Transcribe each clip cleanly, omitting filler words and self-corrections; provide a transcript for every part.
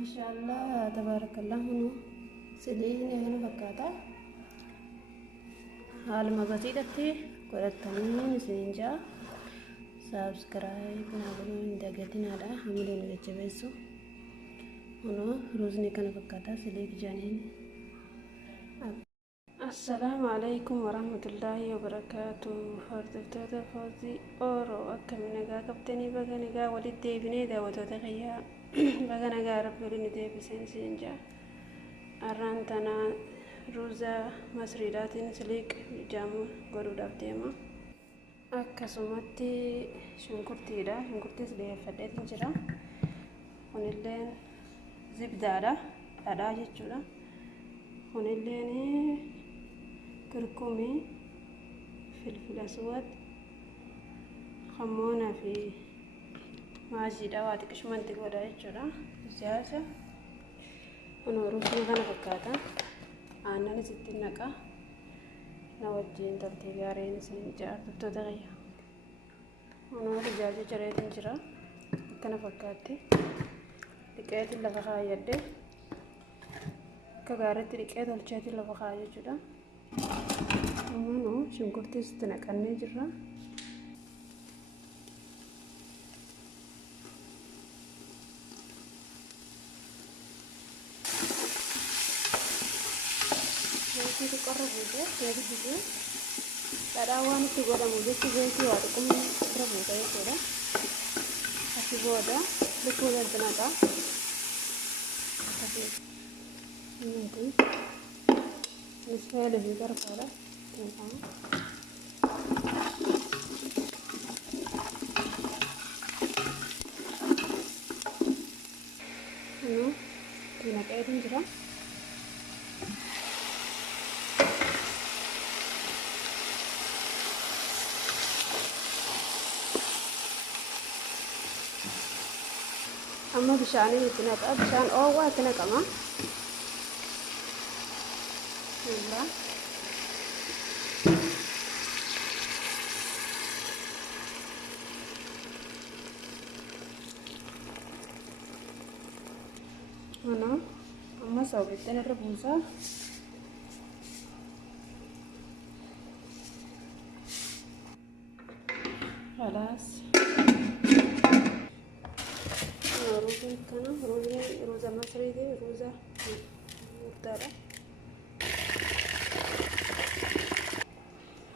ما شاء الله تبارك الله. هنا سليني هنا بكاتا حال ما بسيطتي قرأتني سنجا سبسكرايب نابلو اندقتنا لا حملين بيتشبسو. هنا روزني كان بكاتا سليك جانين. السلام عليكم ورحمة الله وبركاته. هردفتوتا فوزي أورو أكمنغا كبتني بغنغا ولد ديبني داوتو تغيا بغنغا ربولي نديب سنجا أرانتنا روزا مسريدات سليك جامو قرو دابتيما akkasumatti shunkurtiidha. Shunkurtiis beeffadheetiin jira. Kunilleen zibdaadha, dhadhaa jechuudha. Kunilleen kurkumii, filfila suwad, khammoonaa fi maaziidha. Waa xiqqishumatti godha jechuudha. Ijaasa kun ruusuma kana fakkaata. Aannan isitti naqa. Na wajjin toltee gaariin isin jaartottoota qayya. Kunoo ijaajii jireetiin jira. Akkana fakkaatti. Dhiqeetiin lafa kaayyadde akka gaariitti dhiqee tolcheetiin lafa kaayya jechuudha. Kunoo shunkurtiis itti naqannee jirra. Itu korang juga, jadi juga. Ada awan itu gua dah muda sih jadi waktu kamu berapa kali sudah? Kasih gua dah, betul dan tenaga. Kasih ini tu, ini saya lebih kerasa tentang. Ini nak air ni juga. Amma bishaan itti naqa. Bishaan oowwaa itti naqama. Irraa mana amma soobitteen irra buusaa. Khalaas. Kana roza masri de roza murtara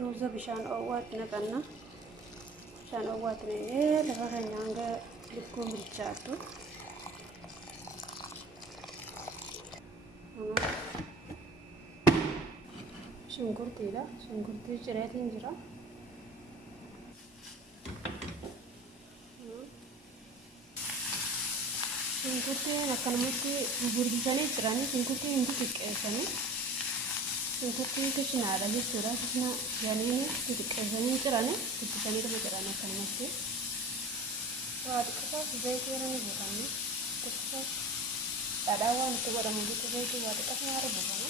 roza bishaan oowwaat naqanna. Bishaan oowwaat naqee lafa keenya hanga lukkuun bilchaattu. Shunkurtiidha. Shunkurtii cireetiin jira. Shunkurtiin akkanumatti gurgursanii jiranii. Shunkurtiin hundi xiqqeessanii. Shunkurtiin kishinaadha jechuudha. Kishina galiin xiqqeessanii jiranii. Guddisanii dhuma jiran akkanumatti. Waa xiqqasaas zayitii yeroo buufanne. Xiqqasaas dhadhaa waan itti godhamu jechuudha. Zayitii waa xiqqasaa haara buufama.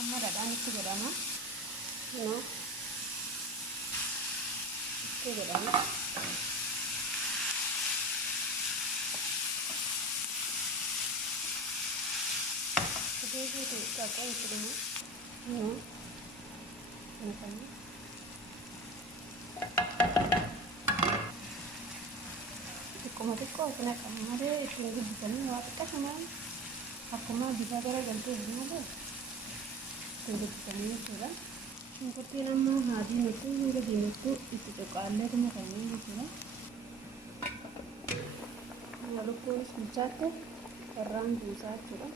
Amma dhadhaan itti godhama. Itti godhama. Itti kakak itti dhuma. Nakanya. Xiqqoo itti naqama malee ittiin guddisanii waa xiqqasuma akkuma bifa garagaltee jiru malee. Jechuudha. Shunkurtiin amma haa diimattu hanga diimattu itti xoqqaallee kuma keenyaa jechuudha. Lukkuunis bilchaatte irraan buusaa jechuudha.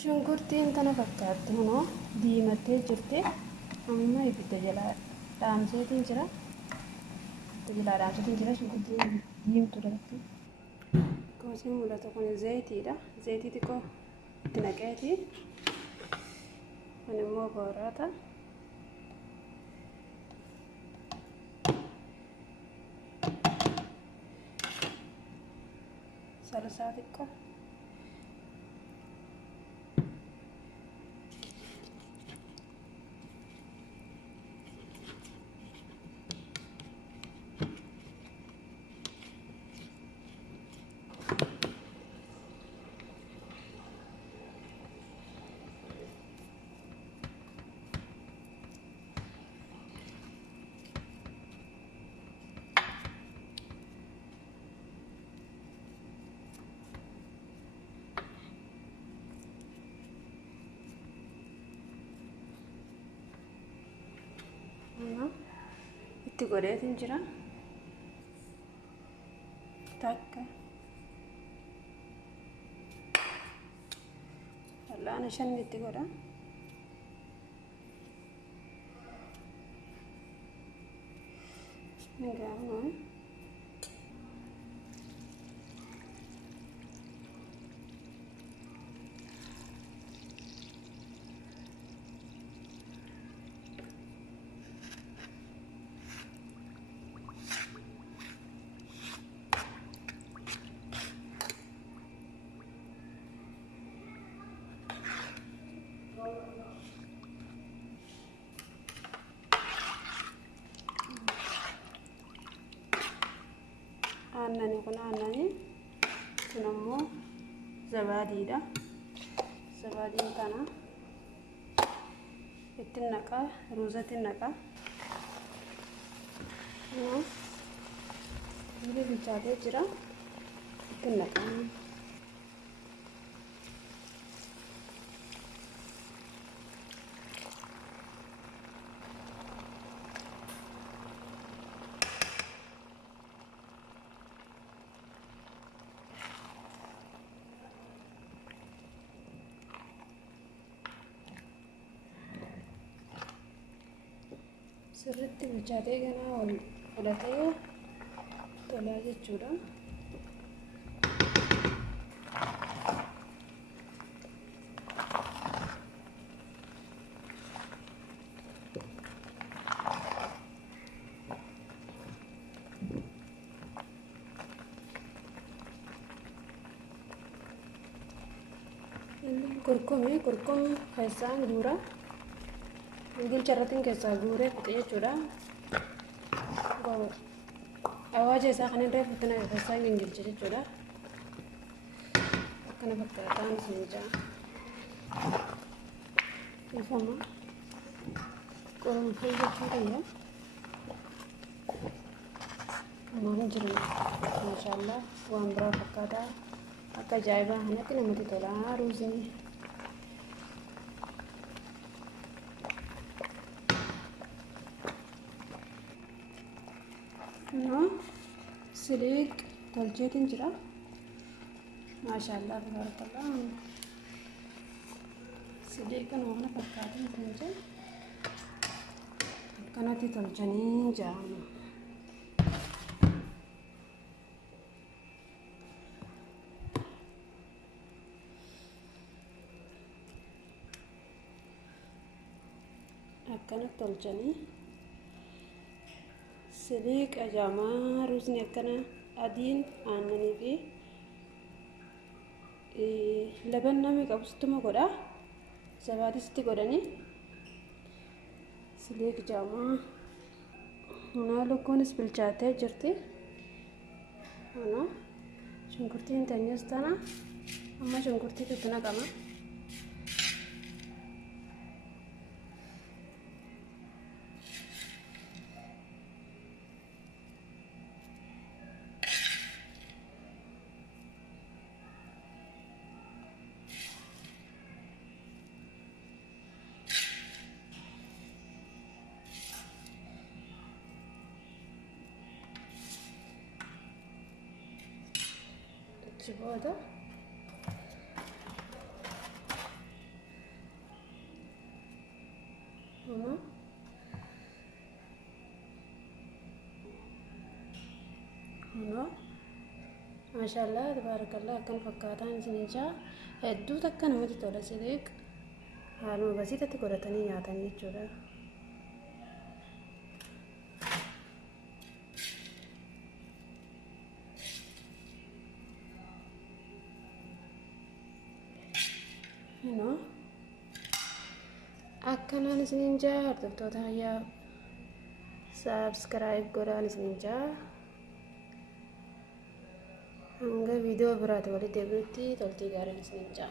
Shunkurtiin kana fakkaatti kunoo diimattee jirti. Amma ibidda jalaa dhaamseetiin jira. Ibidda jalaa dhaamseetiin jira. Shunkurtiin diimtuu dhalatti. Kosii mul'atu kun zayitiidha. Zayitii xiqqoo itti naqeeti. Kun immoo boorata. salsaa xiqqoo. Itti godheetiin jira takka fal'aana 5 itti godha. Aannan kun ammoo zabaadiidha. Zabaadiin kana itti naqaa, ruuzatti naqaa. Inni bilchaatee jira. Itti naqaa. Sirriitti bilchaatee ganaa ol fudhatee tolaa jechuudha. Kurkum keessaan guura. Gilcha irratti keessaa guuree fixee jechuudha. Awwaaja isaa kan irraa fixina keessaa gingilcha jechuudha. Akkana fakkaataan isin jaa. Ifama qoromfee jechuudha. Maal jiran maashaallah waan biraa fakkaataa akka ajaa'ibaa kanatti namatti tola ruuzni. Siliq tolcheetiin jira. Maashaallah tabarakallah. Siliqan waan fakkaataan kun jira. Akkanatti tolchanii jiraama. Akkanatti tolchanii siliq ajaa'ibaa ruuzni akkana adiin aannanii fi laban namni qabsutuma godha. Zabaadiisti godhanii siliq ajaa'ibaa. Lukkuunis bilchaatee jirti. Shunkurtiin teenyus tana amma shunkurtiitu itti naqama. Booda maashaallah tabarakallah akkan fakkaataan isin jaa hedduu takka namatti tola. Siliq haaluma basiitatti godhatanii nyaatan jechuudha. know akkanaan isiniin jaa hordoftoota hayyaa subscribe godhaan isiniin jaa hanga viidiyoo biraatti walitti deebi'utti toltii gaariin isiniin jaa.